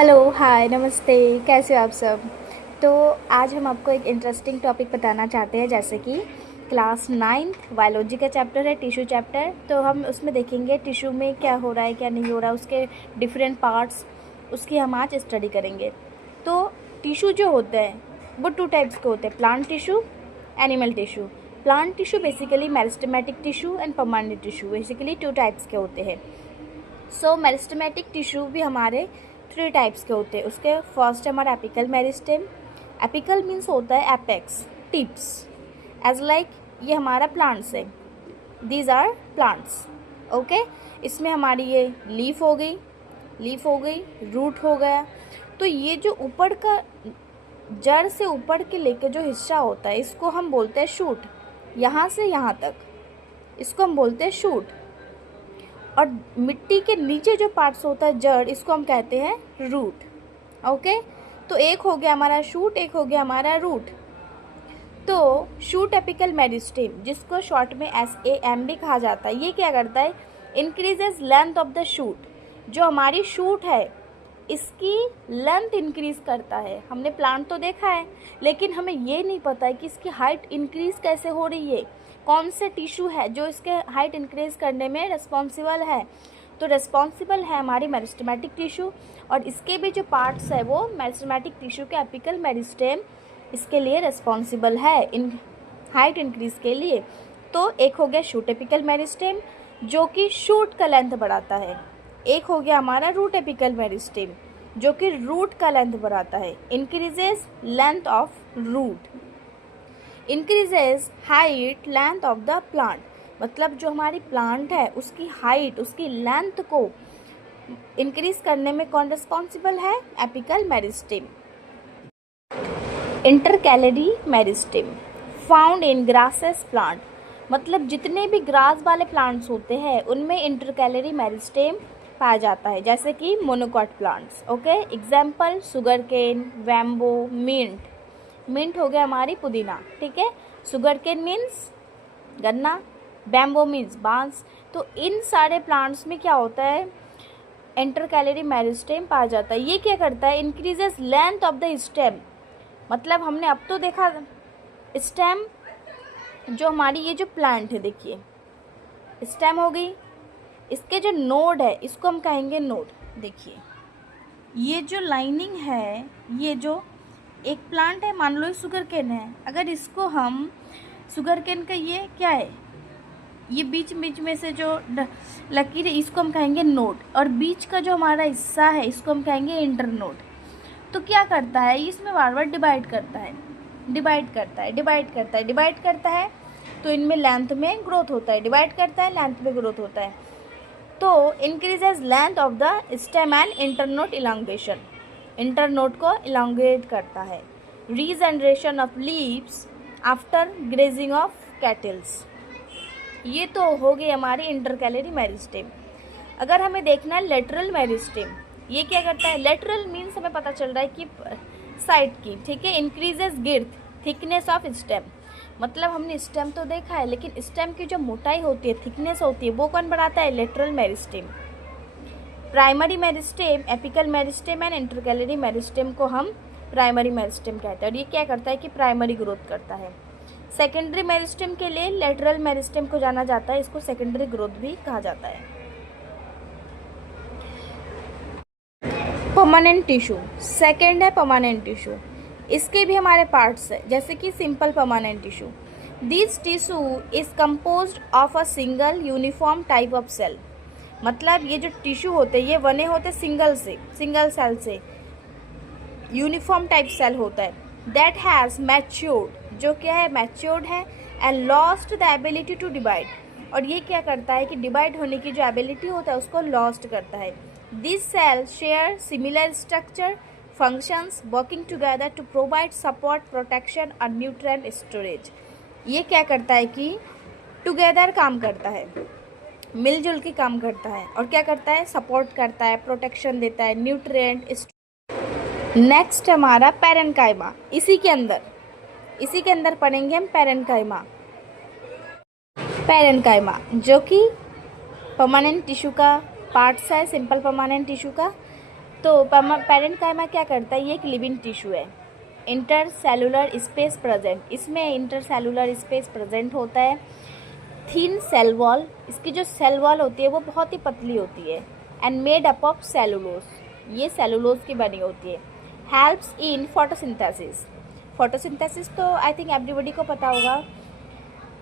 Hello, हाय, नमस्ते। कैसे हो आप सब? तो आज हम आपको एक इंटरेस्टिंग टॉपिक बताना चाहते हैं, जैसे कि क्लास 9th बायोलॉजी का चैप्टर है, टिश्यू चैप्टर। तो हम उसमें देखेंगे टिश्यू में क्या हो रहा है, क्या नहीं हो रहा, उसके डिफरेंट पार्ट्स, उसकी हम आज स्टडी करेंगे। तो टिश्यू जो होते हैं वो टू टाइप्स के होते हैं, plant tissue, animal tissue. Plant tissue basically meristematic tissue and permanent tissue, basically two types के होते हैं। सो मेरिस्टेमेटिक टिश्यू भी हमारे 3 टाइप्स के होते हैं। उसके फर्स्ट है हमारा एपिकल मेरिस्टेम। एपिकल मीन्स होता है एपेक्स, टिप्स, एज लाइक ये हमारा प्लांट्स है, दीज आर प्लांट्स। ओके, इसमें हमारी ये लीफ हो गई, रूट हो गया। तो ये जो ऊपर का जड़ से ऊपर के लेके जो हिस्सा होता है इसको हम बोलते हैं शूट। यहाँ से यहाँ तक इसको हम बोलते हैं शूट। और मिट्टी के नीचे जो पार्ट्स होता है जड़, इसको हम कहते हैं रूट। ओके, तो एक हो गया हमारा शूट, एक हो गया हमारा रूट। तो शूट एपिकल मेरिस्टेम, जिसको शॉर्ट में SAM भी कहा जाता है, ये क्या करता है, increases length of the shoot. जो हमारी शूट है इसकी लेंथ इंक्रीज करता है। हमने प्लांट तो देखा है, लेकिन हमें ये नहीं पता है कि इसकी हाइट इंक्रीज कैसे हो रही है, कौन से टिश्यू है जो इसके हाइट इंक्रीज करने में रिस्पॉन्सिबल है। तो रिस्पॉन्सिबल है हमारी मेरिस्टेमेटिक टिश्यू, और इसके भी जो पार्ट्स है वो मेरिस्टेमेटिक टिश्यू के एपिकल मेरिस्टेम इसके लिए रिस्पॉन्सिबल है इन हाइट इंक्रीज के लिए। तो एक हो गया शूट एपिकल मेरिस्टेम जो कि शूट का लेंथ बढ़ाता है। एक हो गया हमारा रूट एपिकल मेरिस्टेम जो कि रूट का लेंथ बढ़ाता है, increases length of root, increases height length of the plant. मतलब जो हमारी प्लांट है उसकी हाइट, उसकी लेंथ को इंक्रीज करने में कौन रिस्पॉन्सिबल है, apical meristem. Intercalary meristem found in grasses plant, मतलब जितने भी ग्रास वाले प्लांट्स होते हैं उनमें इंटरकैलरी मेरिस्टेम पाया जाता है, जैसे कि monocot plants. Okay, example sugar cane, bamboo, mint. Mint हो गया हमारी पुदीना, ठीक है। सुगर केन मीन्स गन्ना, बैम्बो मीन्स बांस। तो इन सारे प्लांट्स में क्या होता है, इंटरकैलरी मेरिस्टेम पाया जाता है। ये क्या करता है, increases length of the stem. मतलब हमने अब तो देखा स्टेम, जो हमारी ये जो प्लांट है, देखिए स्टेम हो गई, इसके जो नोड है इसको हम कहेंगे नोड। देखिए ये जो लाइनिंग है, ये जो एक प्लांट है, मान लो शुगर केन है, अगर इसको हम शुगर केन का ये क्या है, ये बीच बीच में से जो लकीर है इसको हम कहेंगे नोड, और बीच का जो हमारा हिस्सा है इसको हम कहेंगे इंटर नोड। तो क्या करता है, इसमें बार बार डिवाइड करता है, डिवाइड करता है। तो इनमें लेंथ में ग्रोथ होता है, डिवाइड करता है, लेंथ में ग्रोथ होता है। तो increases length of the stem and internode elongation, internode को इलांगेट करता है। Regeneration of leaves after grazing of kettles, ये तो हो गई हमारी इंटरकैलरी मेरिस्टेम। अगर हमें देखना है लेटरल मेरिस्टेम, ये क्या करता है, लेटरल मीन्स हमें पता चल रहा है कि साइड की, ठीक है। इंक्रीजेज गिर्थ, थिकनेस ऑफ स्टेम, मतलब हमने स्टेम तो देखा है, लेकिन स्टेम की जो मोटाई होती है, थिकनेस होती है, वो कौन बढ़ाता है, lateral meristem. Primary meristem, apical meristem and intercalary meristem को हम प्राइमरी मेरिस्टेम कहते हैं, और ये क्या करता है कि प्राइमरी ग्रोथ करता है। सेकेंडरी मेरिस्टेम के लिए लेटरल मेरिस्टेम को जाना जाता है, इसको सेकेंडरी ग्रोथ भी कहा जाता है। परमानेंट टिश्यू, सेकेंड है परमानेंट टिश्यू। इसके भी हमारे पार्ट्स है, जैसे कि simple permanent tissue. This tissue is composed of a single uniform type of cell, मतलब ये जो टिश्यू होते हैं ये बने होते सिंगल सेल से, यूनिफॉर्म टाइप सेल होता है। दैट हैज़ मैच्योर्ड, जो क्या है, मैच्योर्ड है, and lost the ability to divide, और ये क्या करता है कि डिवाइड होने की जो एबिलिटी होता है उसको लॉस्ट करता है। This cell share similar structure functions working together to provide support, protection और न्यूट्रिएंट स्टोरेज। ये क्या करता है कि टुगेदर काम करता है, मिलजुल के काम करता है, और क्या करता है, सपोर्ट करता है, प्रोटेक्शन देता है, न्यूट्रिएंट। नेक्स्ट हमारा पैरेन्काइमा, इसी के अंदर पढ़ेंगे हम पैरेन्काइमा जो कि परमानेंट टिश्यू का पार्ट्स है, सिंपल परमानेंट टिश्यू का। तो पैरेन्काइमा क्या करता है, ये एक लिविंग टिश्यू है। इंटरसेलुलर स्पेस प्रेजेंट, इसमें इंटरसेलुलर स्पेस प्रेजेंट होता है। थिन सेल वॉल, इसकी जो सेल वॉल होती है वो बहुत ही पतली होती है। And made up of cellulose, ये सेलुलोज की बनी होती है। हेल्प्स इन फोटोसिंथेसिस, फोटोसिंथेसिस तो आई थिंक एवरीबडी को पता होगा।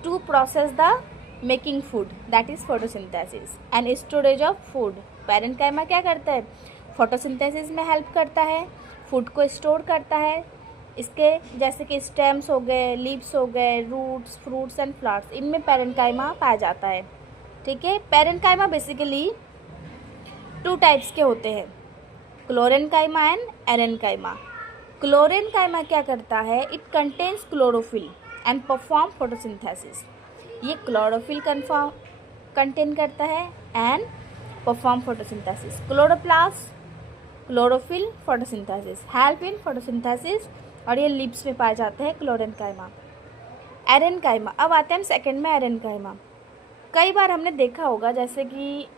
To process the making food, that is photosynthesis. And storage of food, parenchyma क्या करता है, फोटोसिंथेसिस में हेल्प करता है, फूड को स्टोर करता है। इसके जैसे कि स्टेम्स हो गए, लीव्स हो गए, रूट्स, फ्रूट्स एंड फ्लावर्स, इनमें पैरेन्काइमा पाया जाता है। ठीक है, पैरेन्काइमा बेसिकली 2 टाइप्स के होते हैं, क्लोरेन्काइमा एंड एरेन्काइमा। क्लोरेन्काइमा क्या करता है, it contains chlorophyll and perform photosynthesis, ये क्लोरोफिल कंटेन करता है and perform photosynthesis. Chloroplast, chlorophyll, photosynthesis, help in photosynthesis, और ये लीव्स में पाए जाते हैं क्लोरेन्काइमा। एरेन्काइमा, अब आते हैं हम सेकंड में एरेन्काइमा। कई बार हमने देखा होगा, जैसे कि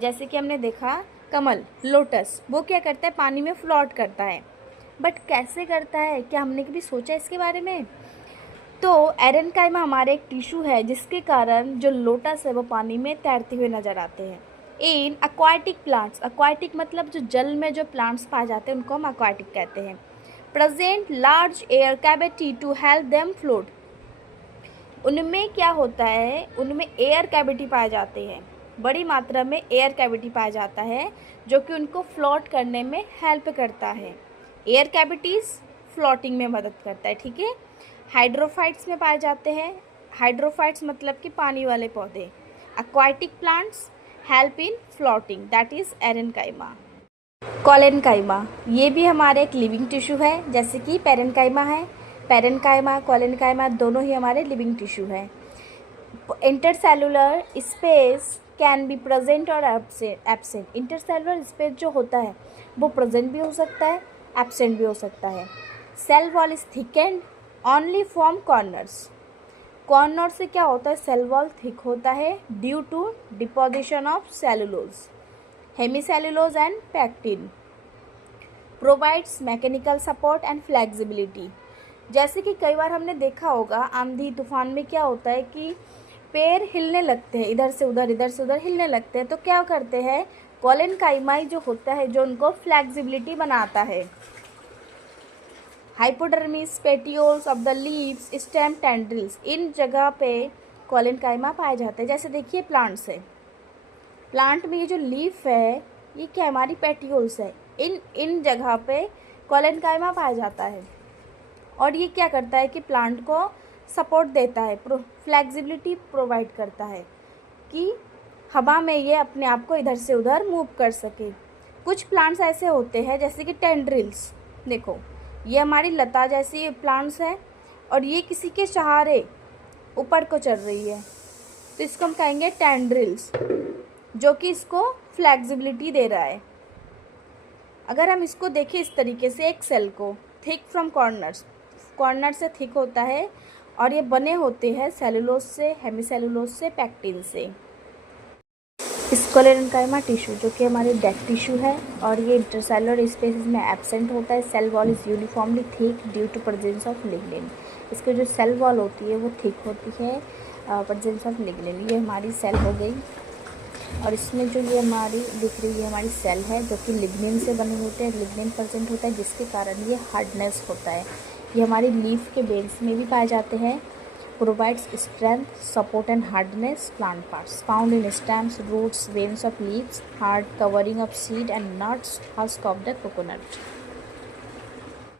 जैसे कि हमने देखा कमल, लोटस, वो क्या करता है, पानी में फ्लोट करता है। बट कैसे करता है, क्या हमने कभी सोचा इसके बारे में? तो एरेन्काइमा हमारे एक टिश्यू है जिसके कारण जो लोटस है वो पानी में तैरते हुए नजर आते हैं। इन aquatic प्लांट्स, aquatic मतलब जो जल में जो प्लांट्स पाए जाते हैं उनको हम aquatic कहते हैं। Present large air cavity to help them float, उनमें क्या होता है, उनमें एयर कैविटी पाए जाते हैं, बड़ी मात्रा में एयर कैविटी पाया जाता है जो कि उनको फ्लोट करने में हेल्प करता है। एयर कैविटीज़ फ्लोटिंग में मदद करता है। ठीक है, हाइड्रोफाइट्स में पाए जाते हैं, हाइड्रोफाइट्स मतलब कि पानी वाले पौधे। aquatic plants help in floating, that is एरेन्काइमा। Collenchyma, ये भी हमारे एक लिविंग टिश्यू है, जैसे कि पैरेन्काइमा है। पैरेन्काइमा, कोलेन्काइमा दोनों ही हमारे लिविंग टिश्यू हैं। Intercellular space can be present और एब्सेंट, इंटरसेलुलर स्पेस जो होता है वो प्रेजेंट भी हो सकता है, एब्सेंट भी हो सकता है। Cell wall is thickened only from corners, corner से क्या होता है, सेल वॉल थिक होता है due to deposition of cellulose, hemicellulose and pectin. Provides mechanical support and flexibility, जैसे कि कई बार हमने देखा होगा आंधी तूफान में क्या होता है कि पेड़ हिलने लगते हैं, इधर से उधर हिलने लगते हैं, तो क्या करते हैं, कोलेन्काइमा जो होता है जो उनको फ्लेक्सिबिलिटी बनाता है। Hypodermis, petioles of the leaves, stem, tendrils, इन जगह पे कोलेन्काइमा पाए जाते हैं। जैसे देखिए प्लांट्स है, प्लांट में ये जो लीफ है ये क्या हमारी पेटियोल्स है, इन जगह पे कोलेन्काइमा पाया जाता है। और ये क्या करता है कि प्लांट को सपोर्ट देता है, फ्लेक्सिबिलिटी प्रोवाइड करता है कि हवा में ये अपने आप को इधर से उधर मूव कर सके। कुछ प्लांट्स ऐसे होते हैं जैसे कि टेंड्रिल्स, देखो ये हमारी लता जैसी प्लांट्स है और ये किसी के सहारे ऊपर को चल रही है, तो इसको हम कहेंगे टेंड्रिल्स, जो कि इसको फ्लेक्सिबिलिटी दे रहा है। अगर हम इसको देखें इस तरीके से, एक सेल को थिक फ्रॉम कॉर्नर्स, कॉर्नर से थिक होता है और ये बने होते हैं सेलुलोज से, हेमीसेलुलोज से, पैक्टिन से। कोलेन्काइमा टिश्यू जो कि हमारे डेड टिश्यू है और ये इंटरसेलुलर स्पेस में एब्सेंट होता है। Cell wall is uniformly thick due to presence of lignin, इसकी जो सेल वॉल होती है वो थिक होती है प्रेजेंस ऑफ लिग्निन। ये हमारी सेल हो गई और इसमें जो ये हमारी दिख रही है हमारी सेल है जो कि लिग्निन से बने होते हैं, लिग्निन प्रेजेंट होता है जिसके कारण ये हार्डनेस होता है। ये हमारी लीफ के बेल्स में भी पाए जाते हैं। Provides strength, support and hardness plant parts found in stems, roots, veins of leaves, hard covering of seed and nuts, husk of the coconut.